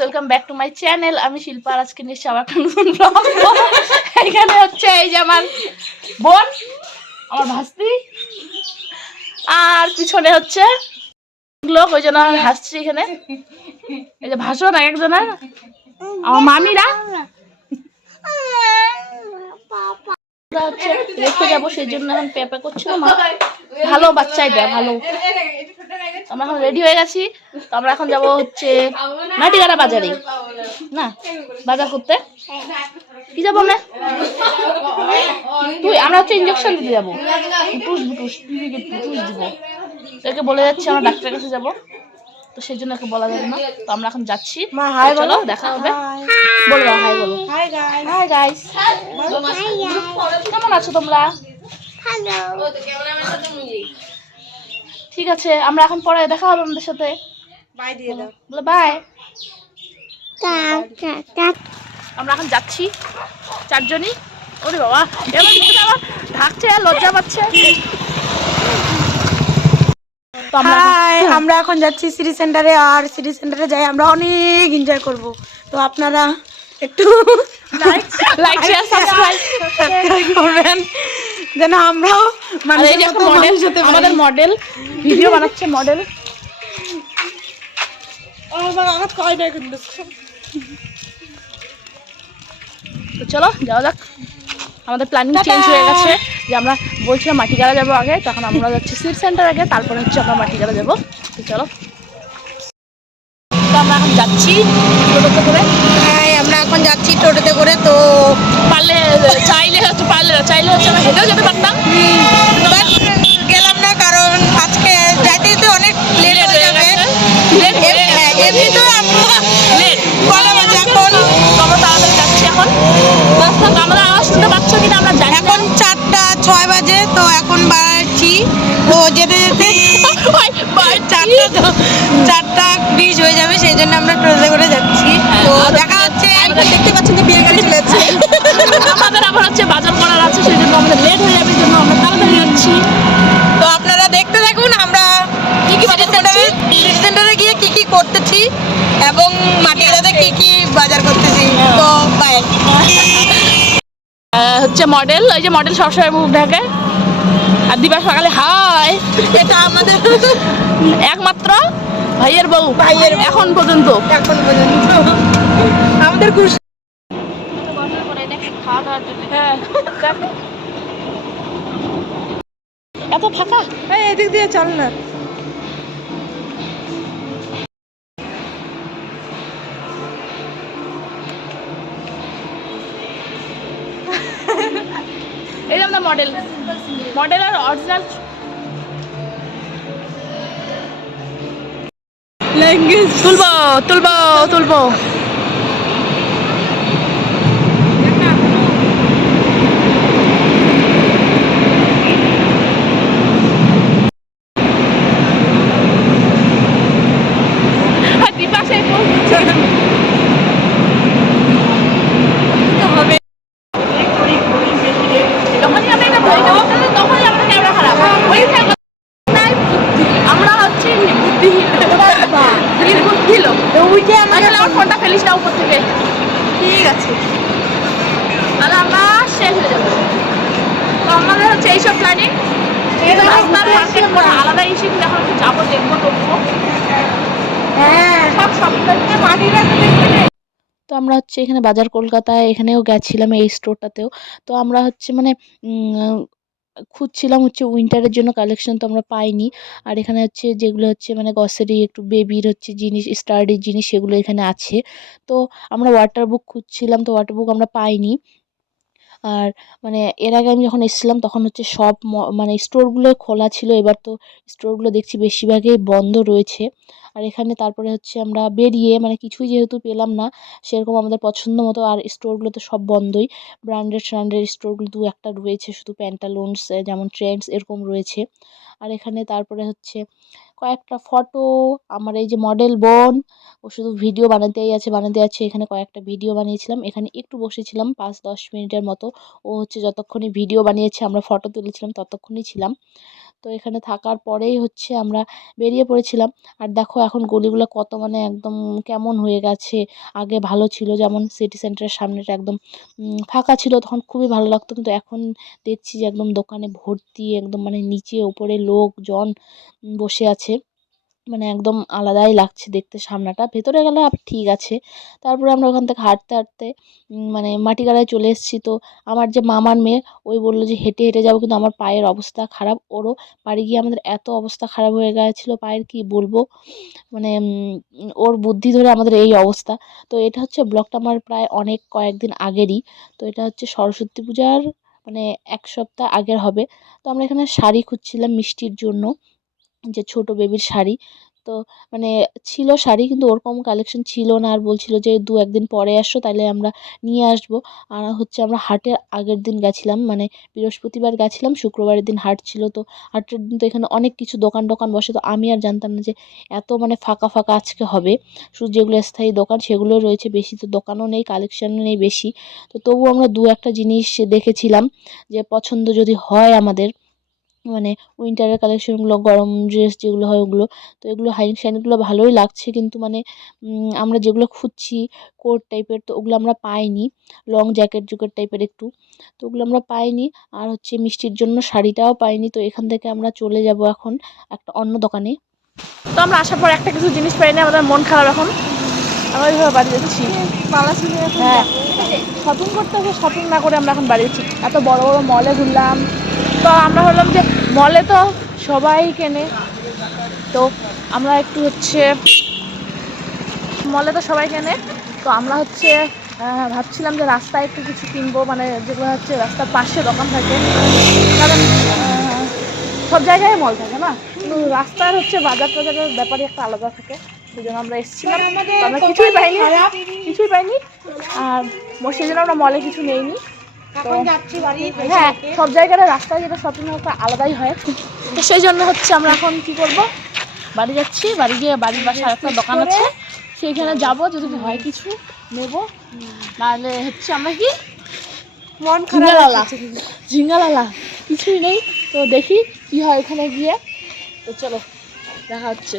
Welcome back to my channel. আমি শিল্পা, আজকে নিয়ে আবার একটা নতুন ব্লগ। এখানে হচ্ছে এই যে আমার বোন, আমার ভাস্তি, আর পিছনে হচ্ছে লোক, ওই জন্য আমি হাসছি। এখানে এই যে ভাষণ এক একজনের, আমার মামিরা হচ্ছে রেখে যাবো, সেই জন্য এখন পেপে করছিল মা। ভালো বাচ্চাই দেয় ভালো। আমরা এখন রেডি হয়ে গেছি, তো আমরা এখন যাবো হচ্ছে মাটিগাড়া বাজারে, না বাজার করতে। কি যাবো আমরা? তুই আমরা হচ্ছে ইঞ্জেকশন দিতে যাবো, বুটুস বুটুস বুটুস দিব। একে বলে যাচ্ছি আমরা ডাক্তারের কাছে যাবো, তো সেই জন্য একে বলা যাবে না। তো আমরা এখন যাচ্ছি। হাই বলো, দেখা হবে। বলে দাও হাই বলো। হাই গাইস, কেমন আছো তোমরা? ঠিক আছে, আমরা এখন পরে দেখা হবে আমাদের সাথে। বাই দিয়ে দাও, বলে বাই। আমরা এখন যাচ্ছি চারজনই। ওরে বাবা, এবার ঢাকছে, লজ্জা পাচ্ছে। আমরা এখন যাচ্ছি সিটি সেন্টারে, আর সিটি সেন্টারে যাই আমরা অনেক এনজয় করব। তো আপনারা একটু লাইক শেয়ার সাবস্ক্রাইব করবেন যেন আমরাও আমাদের মডেল ভিডিও বানাচ্ছে। মডেল তো চলো যাওয়া যাক। আমাদের প্ল্যানিং চেঞ্জ হয়ে গেছে, যে আমরা বলছিলাম মাটিগাড়া যাবো আগে, তখন আমরা যাচ্ছি সিটি সেন্টার আগে, তারপরে হচ্ছে আমরা মাটিগাড়া যাবো। তো চলো, তো আমরা এখন যাচ্ছি টোটোতে করে। হ্যাঁ, আমরা এখন যাচ্ছি টোটোতে করে। তো পারলে চাইলে হচ্ছে আমরা হেঁটেও যেতে পারতাম, গেলাম না, কারণ আজকে যাইতে যেতে অনেক লেট হয়ে যাবে। এমনি তো বলা মাঝে এখন আমরা তাড়াতাড়ি যাচ্ছি। এখন আমরা আওয়াজ শুনতে পাচ্ছ কিনা আমরা জানি। এখন 4:06 বাজে, তো এখন বাড়ছি। তো যেতে যেতে 4:20 হয়ে যাবে, সেই জন্য আমরা টোটোতে করে যাচ্ছি। তো দেখা হচ্ছে, দেখতে পাচ্ছেন যে বিয়ের গাড়ি চলে যাচ্ছে। আমাদের আবার হচ্ছে বাজার করার আছে, সেই জন্য আমাদের লেট হয়ে যাবে, জন্য আমরা তাড়াতাড়ি যাচ্ছি। তো আপনারা দেখতে থাকুন আমরা কি কি বাজার সেন্টারে গিয়ে কি কি করতেছি এবং মাটিগাড়াতে কি কি বাজার করতেছি। তো বাই। হচ্ছে মডেল, ওই যে মডেল সবসময় মুখ ঢাকে, আর দিবা সকালে হাই। এটা আমাদের একমাত্র ভাইয়ের বউ, এখন পর্যন্ত আমাদের খুশি। হ্যাঁ, এত ফাঁকা, এদিক দিয়ে চল না। এই যে আমাদের মডেল আর অরিজিনাল তুলবো। আমরা হচ্ছে আমার ফোনটা ফেলিস না উপর থেকে, ঠিক আছে? তাহলে আমরা শেষ হয়ে যাবো। তো আমাদের হচ্ছে এইসব প্ল্যানিং, আলাদা এসে এখন যাবো, দেখবো টোকবো। হ্যাঁ, সব মাটিরা। তো আমরা হচ্ছে এখানে বাজার কলকাতায় এখানেও গেছিলাম, এই স্টোরটাতেও। তো আমরা হচ্ছে মানে খুঁজছিলাম হচ্ছে উইন্টারের জন্য কালেকশন, তো আমরা পাইনি। আর এখানে হচ্ছে যেগুলো হচ্ছে মানে গ্রসারি, একটু বেবির হচ্ছে জিনিস, স্টাডির জিনিস, সেগুলো এখানে আছে। তো আমরা ওয়াটার বুক খুঁজছিলাম, তো ওয়াটার বুক আমরা পাইনি। আর মানে এর আগে আমি যখন এসেছিলাম তখন হচ্ছে সব মানে স্টোরগুলো খোলা ছিল, এবার তো স্টোরগুলো দেখছি বেশিরভাগই বন্ধ রয়েছে। আর এখানে তারপরে হচ্ছে আমরা বেরিয়ে মানে কিছুই যেহেতু পেলাম না সেরকম আমাদের পছন্দ মতো, আর স্টোরগুলো তো সব বন্ধই। ব্র্যান্ডেড স্টোরগুলো দু একটা রয়েছে, শুধু প্যান্টালুনস যেমন ট্রেন্ডস এরকম রয়েছে। আর এখানে তারপরে হচ্ছে কয়েকটা ফটো, আমার এই যে মডেল বোন, ও শুধু ভিডিও বানাতে আছে। এখানে কয়েকটা ভিডিও বানিয়েছিলাম, এখানে একটু বসেছিলাম 5-10 মিনিটের মতো। ও হচ্ছে যতক্ষণে ভিডিও বানিয়েছে আমরা ফটো তুলেছিলাম ততক্ষণই ছিলাম। তো এখানে থাকার পরেই হচ্ছে আমরা বেরিয়ে পড়েছিলাম। আর দেখো এখন গলিগুলো কত মানে একদম কেমন হয়ে গেছে। আগে ভালো ছিল, যেমন সিটি সেন্টারের সামনেটা একদম ফাঁকা ছিল, তখন খুবই ভালো লাগতো। কিন্তু এখন দেখছি যে একদম দোকানে ভর্তি, একদম মানে নিচে উপরে লোকজন বসে আছে। মানে একদম আলাদাই লাগছে দেখতে সামনাটা। ভেতরে গেলে আবার ঠিক আছে। তারপরে আমরা ওখান থেকে হাঁটতে হাঁটতে মানে মাটিগাড়ায় চলে এসেছি। তো আমার যে মামার মেয়ে, ওই বললো যে হেঁটে হেঁটে যাবো, কিন্তু আমার পায়ের অবস্থা খারাপ। ওরও বাড়ি গিয়ে আমাদের এত অবস্থা খারাপ হয়ে গেছিলো পায়ের, কি বলবো। মানে ওর বুদ্ধি ধরে আমাদের এই অবস্থা। তো এটা হচ্ছে ব্লগটা আমার প্রায় অনেক কয়েকদিন আগেরই। তো এটা হচ্ছে সরস্বতী পূজার মানে 1 সপ্তাহ আগের হবে। তো আমরা এখানে শাড়ি খুঁজছিলাম মিষ্টির জন্য, যে ছোট বেবির শাড়ি। তো মানে ছিল শাড়ি, কিন্তু ওরকম কালেকশন ছিল না। আর বলছিল যে 2-1 দিন পরে আসো, তাহলে আমরা নিয়ে আসবো। আর হচ্ছে আমরা হাটের আগের দিন গেছিলাম, মানে বৃহস্পতিবার গেছিলাম, শুক্রবারের দিন হাট ছিল। তো হাটের দিন তো এখানে অনেক কিছু দোকান টোকান বসে। তো আমি আর জানতাম না যে এত মানে ফাঁকা ফাঁকা আজকে হবে। শুধু যেগুলো স্থায়ী দোকান সেগুলো রয়েছে, বেশি তো দোকানও নেই, কালেকশনও নেই বেশি। তো তবুও আমরা 2-1টা জিনিস দেখেছিলাম, যে পছন্দ যদি হয় আমাদের, মানে উইন্টারের কালেকশনগুলো, গরম ড্রেস যেগুলো হয় ওগুলো। তো এগুলো হাইনেক শাইনেকগুলো ভালোই লাগছে, কিন্তু মানে আমরা যেগুলো খুঁজছি কোট টাইপের, তো ওগুলো আমরা পাইনি। লং জ্যাকেট জুকেট টাইপের একটু, তো ওগুলো আমরা পাইনি। আর হচ্ছে মিষ্টির জন্য শাড়িটাও পাইনি। তো এখান থেকে আমরা চলে যাব এখন একটা অন্য দোকানে। তো আমরা আসার পর একটা কিছু জিনিস পাইনি, আমাদের মন খারাপ এখন। আমরা এইভাবে বাড়ি যাচ্ছি। হ্যাঁ, শপিং করতে হবে, শপিং না করে আমরা এখন বাড়ি যাচ্ছি। এত বড় বড় মলে ঘুরলাম। তো আমরা ভাবলাম যে মলে তো সবাই কেনে, তো আমরা একটু হচ্ছে মলে তো সবাই কেনে, তো আমরা হচ্ছে ভাবছিলাম যে রাস্তায় একটু কিছু কিনবো, মানে যেগুলো হচ্ছে রাস্তার পাশে দোকান থাকে। কারণ সব জায়গায় মল থাকে না, কিন্তু রাস্তার হচ্ছে বাজার টাজারের ব্যাপারে একটা আলাদা থাকে। সেই জন্য আমরা এসেছিলাম, তো আমরা কিছুই পাইনি। আর সেই জন্য আমরা মলে কিছু নেইনি। তো হ্যাঁ, সব জায়গায় রাস্তায় যেটা শপিং মলটা আলাদাই হয়। তো সেই জন্য হচ্ছে আমরা এখন কি করব, বাড়ি যাচ্ছি। বাড়ি গিয়ে বাড়ির পাশে আরেকটা দোকান আছে, সেইখানে যাব, যদি হয় কিছু নেব। নাহলে হচ্ছে আমরা কি ঝিঙ্গালালা কিছুই নেই। তো দেখি কি হয় এখানে গিয়ে। তো চলো দেখা হচ্ছে।